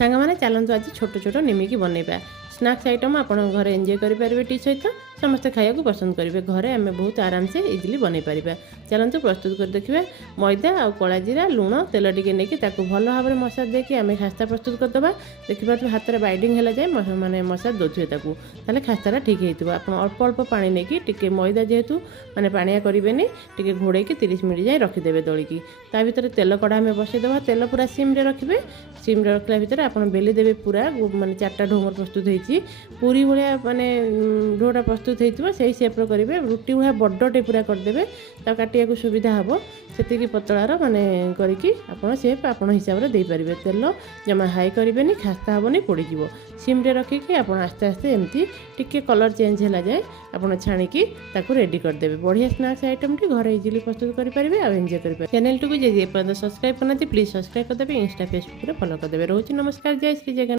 सांग मैंने चलतु आज छोट छोट निमिकी बनइबा स्नैक्स आइटम आप घरे एंजॉय करेंगे टी सहित समस्ते खाया पसंद करेंगे घरे आम बहुत आराम से इजिली बनई पार चलतु प्रस्तुत कर देखिए मैदा और कला जीरा लुण तेल टिके नहीं भल भाव में मसाज देके आम खास्ता प्रस्तुत करदे देखिए हाथ में बाइडिंग है जाए माने मसाज दौथे ताले खास्ता ठीक हो अल्प अल्प पा नहीं टी मैदा जेहेतु माने पानिया करेंगे टी घोड़े 30 मिनट जाए रखिदे दलिकी ता भर तेल कड़ा आम बसईदे तेल पूरा सिम रखिए सिम रखला भितर आप बेली देवे पूरा माने 4टा ढोंगर प्रस्तुत होती पूरी भाया माने ढोटा प्रस्तुत होती से सेप्र करेंगे रुटी भाया बड़टे पूरा करदे काटिया को सुविधा हम से पतलार माने करके सेप आप हिसाब से देपारे तेल जमा हाई करेंगे खास्ता हेनी पोड़ीज सिम्रे रखिकी आप आस्ते आस्ते एमती टिके कलर चेंज है जाए आप छाणिकी रेडी करदे बढ़िया स्नैक्स आइटम टी घर इजिली प्रस्तुत करेंगे और एंजॉय करेंगे चैनल टू को जे सब्सक्राइब करना प्लीज सब्सक्राइब करदे इंस्टा फेसबुक फॉलो करदे रोची नमस्कार जय श्री जगन्नाथ।